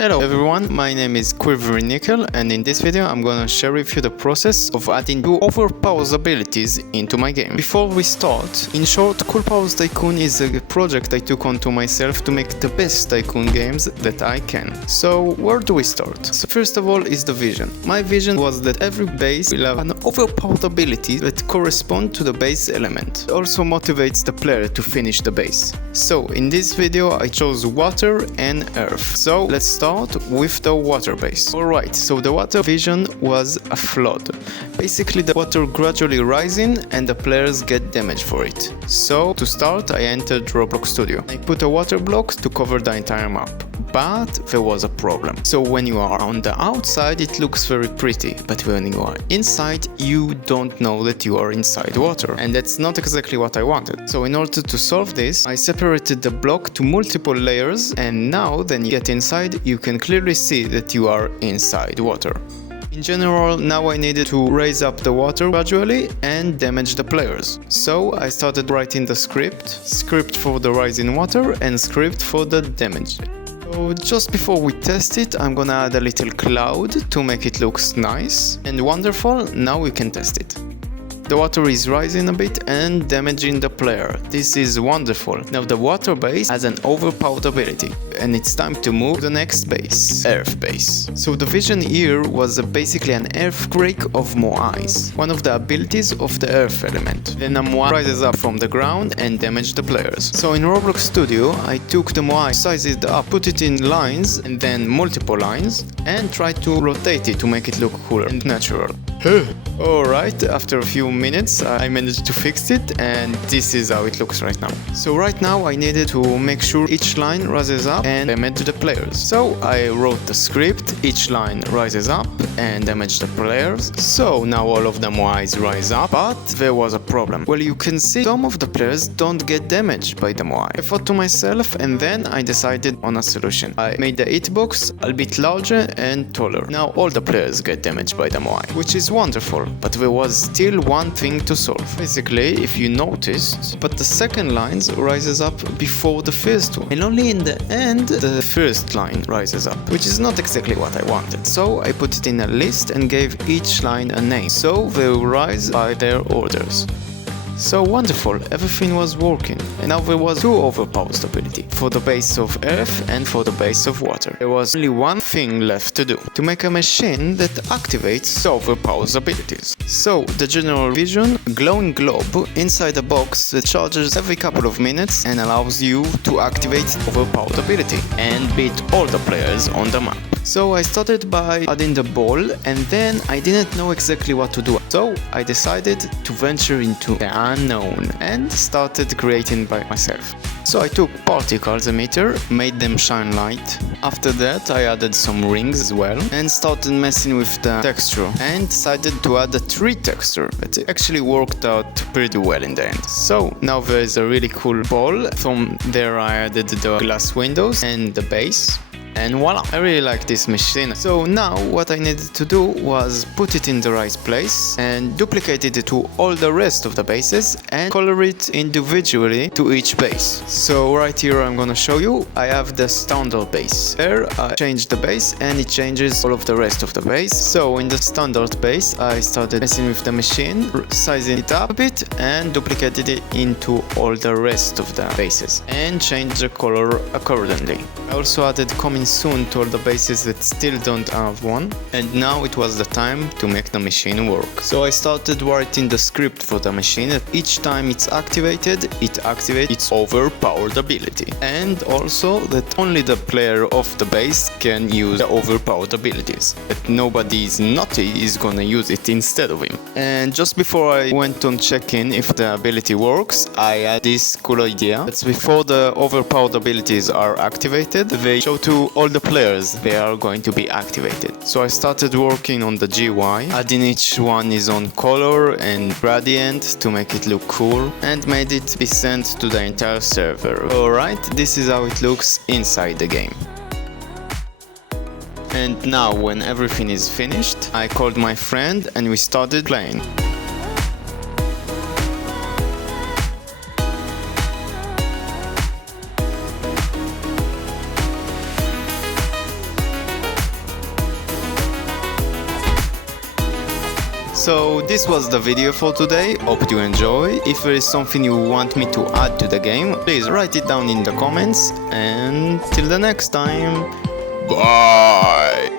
Hello everyone, my name is Quivery Nickel, and in this video I'm gonna share with you the process of adding two overpowered abilities into my game. Before we start, in short, Cool Powers Tycoon is a project I took onto myself to make the best Tycoon games that I can. So where do we start? So first of all is the vision. My vision was that every base will have an overpowered ability that correspond to the base element. It also motivates the player to finish the base. So in this video I chose water and earth. So let's start with the water base. Alright, so the water vision was a flood. Basically the water gradually rising and the players get damage for it. So to start I entered Roblox Studio. I put a water block to cover the entire map. But there was a problem. So when you are on the outside it looks very pretty, but when you are inside you don't know that you are inside water, and that's not exactly what I wanted. So in order to solve this, I separated the block to multiple layers, and now when you get inside you can clearly see that you are inside water. In general, now I needed to raise up the water gradually and damage the players. So I started writing the script for the rise in water and script for the damage. So just before we test it, I'm gonna add a little cloud to make it look nice and wonderful. Now we can test it. The water is rising a bit and damaging the player. This is wonderful. Now the water base has an overpowered ability and it's time to move to the next base, earth base. So the vision here was basically an earthquake of Moais, one of the abilities of the earth element. Then a Moai rises up from the ground and damages the players. So in Roblox Studio I took the Moai, sized it up, put it in lines and then multiple lines and tried to rotate it to make it look cooler and natural. Alright, after a few minutes I managed to fix it and this is how it looks right now. So right now I needed to make sure each line rises up and damage the players. So I wrote the script, each line rises up and damage the players. So now all of the Moais rise up, but there was a problem. Well, you can see some of the players don't get damaged by the Moai. I thought to myself and then I decided on a solution. I made the hitbox a bit larger and taller. Now all the players get damaged by the Moai, which is wonderful, but there was still one thing to solve. Basically, if you noticed, but the second line rises up before the first one, and only in the end the first line rises up, which is not exactly what I wanted. So I put it in a list and gave each line a name, so they will rise by their orders. So wonderful, everything was working, and now there was two overpowered ability, for the base of earth and for the base of water. There was only one thing left to do, to make a machine that activates the overpowered abilities. So the general vision, a glowing globe inside a box that charges every couple of minutes and allows you to activate overpowered ability and beat all the players on the map. So I started by adding the ball and then I didn't know exactly what to do. So I decided to venture into the unknown and started creating by myself. So I took particles emitter, made them shine light. After that I added some rings as well and started messing with the texture and decided to add a tree texture. It actually worked out pretty well in the end. So now there is a really cool ball. From there I added the glass windows and the base. And voila, I really like this machine. So now what I needed to do was put it in the right place and duplicate it to all the rest of the bases and color it individually to each base. So right here I'm gonna show you, I have the standard base. There I changed the base and it changes all of the rest of the base. So in the standard base I started messing with the machine, sizing it up a bit and duplicated it into all the rest of the bases and changed the color accordingly. I also added coming soon to all the bases that still don't have one, and now it was the time to make the machine work. So I started writing the script for the machine that each time it's activated, it activates its overpowered ability, and also that only the player of the base can use the overpowered abilities, that nobody is naughty is gonna use it instead of him. And just before I went on checking if the ability works, I had this cool idea that before the overpowered abilities are activated, they show to all the players they are going to be activated. So I started working on the GUI, adding each one his own color and gradient to make it look cool, and made it be sent to the entire server. Alright, this is how it looks inside the game. And now when everything is finished, I called my friend and we started playing. So this was the video for today, hope you enjoy. If there is something you want me to add to the game, please write it down in the comments, and till the next time, bye!